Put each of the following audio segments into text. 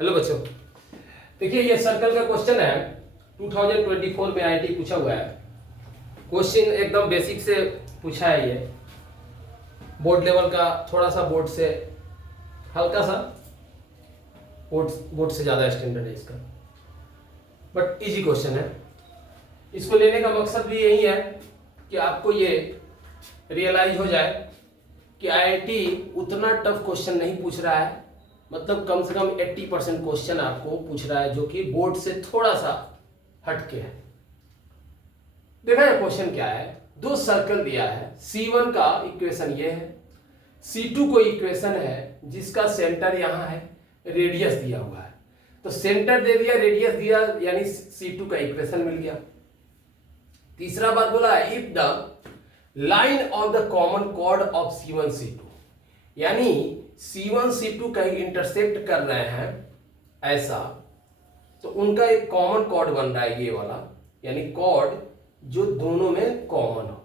Hello बच्चों, देखिए ये सर्कल का क्वेश्चन है। 2024 में आईआईटी पूछा हुआ है। क्वेश्चन एकदम बेसिक से पूछा है। ये बोर्ड लेवल का, थोड़ा सा बोर्ड से हल्का सा, बोर्ड से ज़्यादा स्टैंडर्ड है इसका, बट इजी क्वेश्चन है। इसको लेने का मकसद भी यही है कि आपको ये रियलाइज हो जाए कि आईआईटी उतना टफ क्वेश्चन नहीं पूछ रहा है। मतलब कम से कम 80% क्वेश्चन आपको पूछ रहा है जो कि बोर्ड से थोड़ा सा हटके है। देखा है क्वेश्चन क्या है। दो सर्कल दिया है। C1 का इक्वेशन ये है, C2 को इक्वेशन है जिसका सेंटर यहाँ है, रेडियस दिया हुआ है। तो सेंटर दे दिया, रेडियस दिया, यानी C2 का इक्वेशन मिल गया। तीसरा बात बोला है, if the line of the common chord of C1 C2, यानी C1 C2 कहीं इंटरसेक्ट कर रहे हैं ऐसा, तो उनका एक कॉमन कॉर्ड बन रहा है ये वाला, यानी कॉर्ड जो दोनों में कॉमन हो।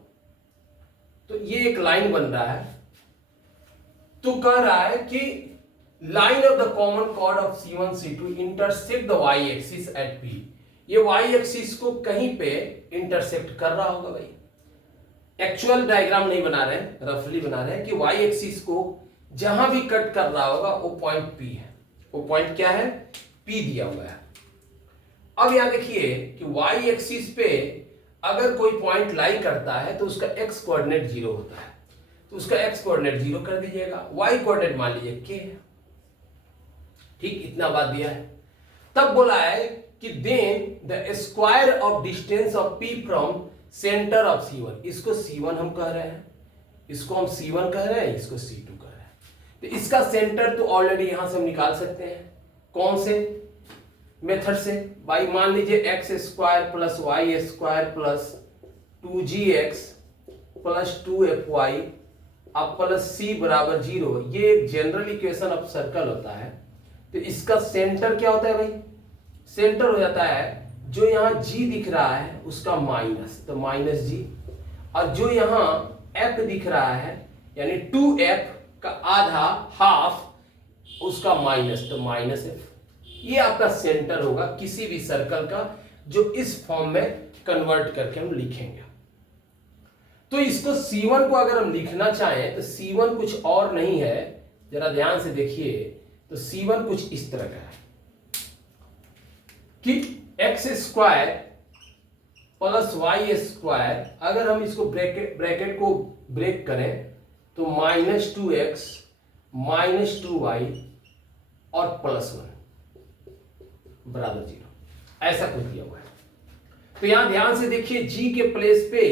तो ये एक लाइन बन रहा है। तो कह रहा है कि line of the common chord of C1 C2 intersect the y axis at P। ये y एक्सिस को कहीं पे इंटरसेक्ट कर रहा होगा भाई। एक्चुअल डायग्राम नहीं बना रहे हैं, रफली बना रहे हैं कि y एक्सिस को जहां भी कट कर रहा होगा वो पॉइंट P है। वो पॉइंट क्या है? P दिया हुआ है। अब यहां देखिए कि y एक्सिस पे अगर कोई पॉइंट लाई करता है तो उसका x कोऑर्डिनेट 0 होता है, तो उसका x कोऑर्डिनेट 0 कर दीजिएगा, y कोऑर्डिनेट मान लीजिए k है। ठीक, इतना बात दिया है। तब बोला है कि then the square of distance of P from centre of C1। इसको C1 हम कह रहे हैं, इसको हम C1 कह रहे हैं, इसको C2 कह रहे हैं। तो इसका सेंटर तो ऑलरेडी यहां से हम निकाल सकते हैं। कौन से मेथड से? भाई मान लीजिए x square plus y square plus 2gx plus 2fy अब प्लस c बराबर 0। ये एक जनरल इक्वेशन ऑफ सर्कल होता है। तो इसका सेंटर क्या होता है भाई? सेंटर हो जाता है जो यहां g दिख रहा है उसका माइनस, तो माइनस g, और जो यहां f दिख रहा है यानी 2f का आधा, हाफ, उसका माइनस, तो माइनस f। ये आपका सेंटर होगा किसी भी सर्कल का, जो इस फॉर्म में कन्वर्ट करके हम लिखेंगे। तो इसको C1 को अगर हम लिखना चाहें तो C1 कुछ और नहीं है, जरा ध्यान से देखिए। तो C1 कुछ इस तरह का है कि x square plus y square, अगर हम इसको ब्रैकेट को ब्रेक करें तो -2x माइनस 2y और प्लस 1 बराबर 0, ऐसा कुछ दिया हुआ है। तो यहां ध्यान से देखिए, g के प्लेस पे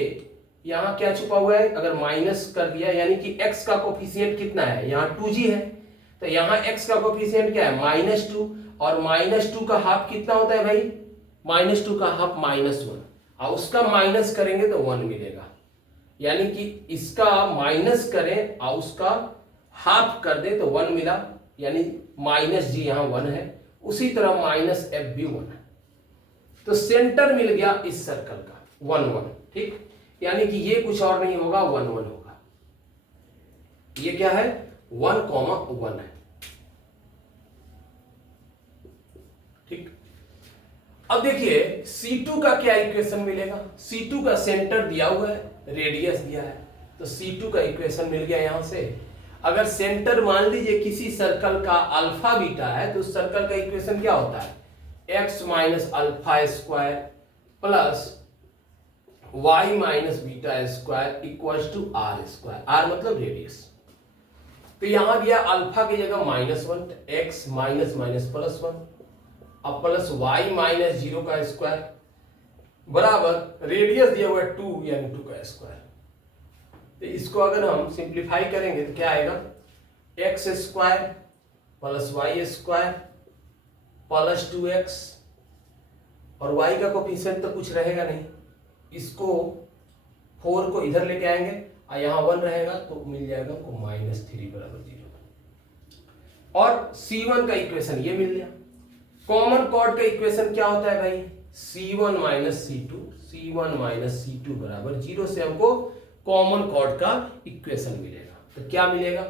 यहां क्या छुपा हुआ है? अगर माइनस कर दिया यानी कि x का कोफिशिएंट कितना है? यहां 2g है, तो यहां x का कोफिशिएंट क्या है? -2, और -2 का हाफ कितना होता है भाई? -2 का हाफ -1, और उसका माइनस करेंगे तो 1 मिलेगा। यानी कि इसका माइनस करें और उसका हाफ कर दे तो 1 मिला, यानी -g यहां 1 है। उसी तरह -f भी 1 है। तो सेंटर मिल गया इस सर्कल का 1 1। ठीक, यानी कि ये कुछ और नहीं होगा, 1 1 होगा। ये क्या है? 1, 1 है। ठीक, अब देखिए C2 का क्या इक्वेशन मिलेगा? C2 का सेंटर दिया हुआ है, रेडियस दिया है, तो C2 का इक्वेशन मिल गया यहां से। अगर सेंटर मान लीजिए किसी सर्कल का अल्फा बीटा है तो उस सर्कल का इक्वेशन क्या होता है? x minus alpha square plus y minus beta square equals to r square. r मतलब रेडियस। तो यहां दिया अल्फा की जगह -1, x माइनस माइनस प्लस 1, अब प्लस y माइनस 0 का स्क्वायर बराबर रेडियस दिया हुआ है 2, यानी 2 का स्क्वायर। तो इसको अगर हम सिंप्लीफाई करेंगे तो क्या आएगा? X square plus y square plus 2x, और y का कोफिशिएंट तो कुछ रहेगा नहीं, इसको 4 को इधर लेके आएंगे और यहाँ 1 रहेगा तो मिल जाएगा हमको -3 बराबर 0। और C1 का इक्वेशन ये मिल गया। कॉमन कॉर्ड का इक्वेशन क्या होता है भाई? C1 माइनस C2 बराबर 0 से हमको कॉमन कॉर्ड का इक्वेशन मिलेगा। तो क्या मिलेगा?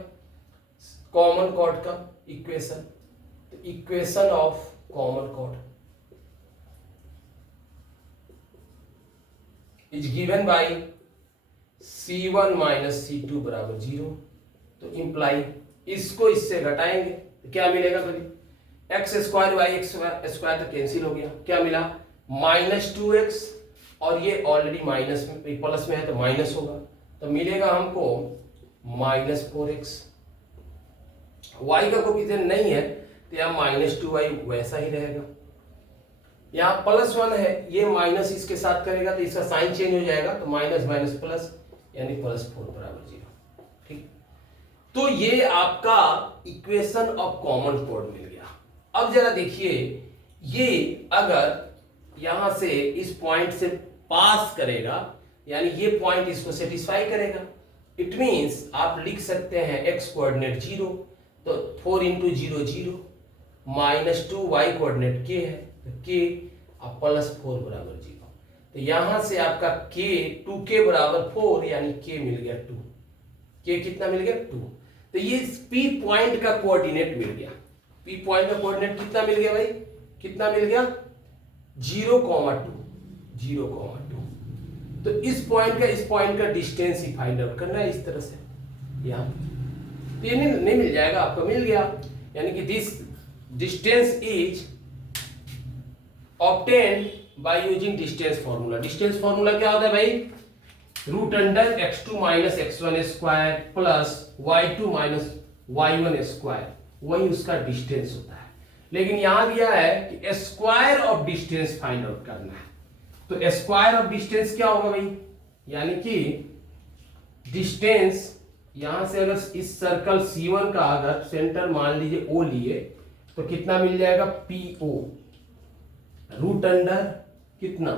कॉमन कॉर्ड का इक्वेशन तो equation of common code is given by C1 minus C2 बराबर 0। तो इंप्लाई इसको इससे घटाएंगे तो क्या मिलेगा भाई, x square y x square तो कैंसिल हो गया, क्या मिला -2x, और ये ऑलरेडी माइनस में प्लस में है तो माइनस होगा, तो मिलेगा हमको -4x। y का कोफिशिएंट नहीं है तो यहाँ -2y वैसा ही रहेगा, यहाँ +1 है, ये माइनस इसके साथ करेगा तो इसका साइन चेंज हो जाएगा, तो माइनस माइनस प्लस यानी +4 बराबर 0। ठीक, तो ये आपका इक्वेशन ऑफ कॉमन कोड मिल गया। अब जरा देखिए, ये अगर यहां से इस पॉइंट से पास करेगा यानी ये पॉइंट इसको सेटिस्फाई करेगा, इट मींस आप लिख सकते हैं x कोऑर्डिनेट 0, तो 4 × 0 0, -2y कोऑर्डिनेट k है तो k अब +4 बराबर 0। तो यहां से आपका k 2k बराबर 4 यानी k मिल गया 2। k कितना मिल गया 2। तो ये p पॉइंट का कोऑर्डिनेट मिल गया। p पॉइंट का कोऑर्डिनेट कितना मिल गया भाई, कितना मिल गया 0,2 0,2। तो इस पॉइंट का डिस्टेंस ही फाइंड आउट करना है इस तरह से, यहाँ तो ये नहीं मिल जाएगा आपको, मिल गया, यानी कि this distance is obtained by using distance formula. Distance formula क्या होता है भाई, √x2 - x1² plus y2 - y1², वही उसका डिस्टेंस होता है। लेकिन यहां दिया है कि square of distance find out करना है, तो स्क्वायर ऑफ डिस्टेंस क्या होगा भाई, यानी कि डिस्टेंस यहां से अगर इस सर्कल C1 का अगर सेंटर मान लीजिए O लिए तो कितना मिल जाएगा PO √ कितना,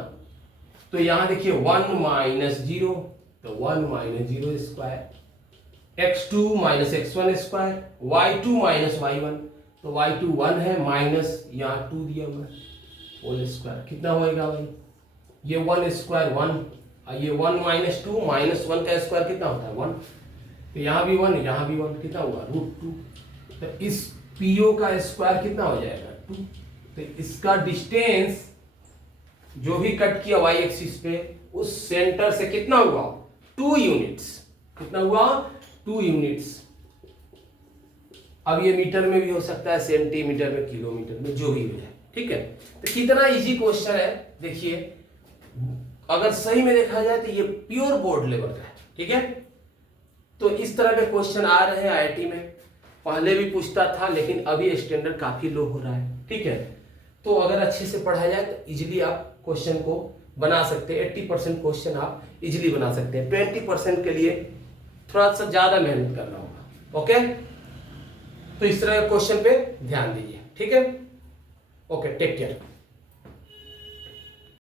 तो यहां देखिए 1 - 0, तो 1 - 0², x2 - x1², y2 - y1, तो y2 1 है, माइनस यहाँ 2 दिया हुआ है होल स्क्वायर, कितना होएगा भाई, ये 1² 1, ये 1 - 2 -1 का स्क्वायर कितना होता है 1, तो यहाँ भी 1 यहाँ भी 1, कितना हुआ √2। तो इस PO का स्क्वायर कितना हो जाएगा 2। तो इसका डिस्टेंस जो भी कट किया y एक्सिस पे उस सेंटर से कितना हुआ 2 यूनिट्स, कितना हुआ 2 यूनिट्स। अब ये मीटर में भी हो सकता है, सेंटीमीटर में, किलोमीटर में, जो भी हो जाए, ठीक है। तो कितना इजी क्वेश्चन है देखिए, अगर सही में देखा जाए तो ये प्योर बोर्ड लेवल का है, ठीक है। तो इस तरह के क्वेश्चन आ रहे हैं IIT में, पहले भी पूछता था लेकिन अभी स्टैंडर्ड काफी लो हो रहा है, ठीक है। तो अगर अच्छे से पढ़ा जाए तो इजीली आप क्वेश्चन को बना सकते हैं, 80% क्वेश्चन आप इजीली बना सकते हैं, 20% के लिए थोड़ा सा ज्यादा मेहनत करना होगा, ओके। तो इस तरह के क्वेश्चन पे ध्यान दीजिए, ठीक है, ओके, टेक केयर।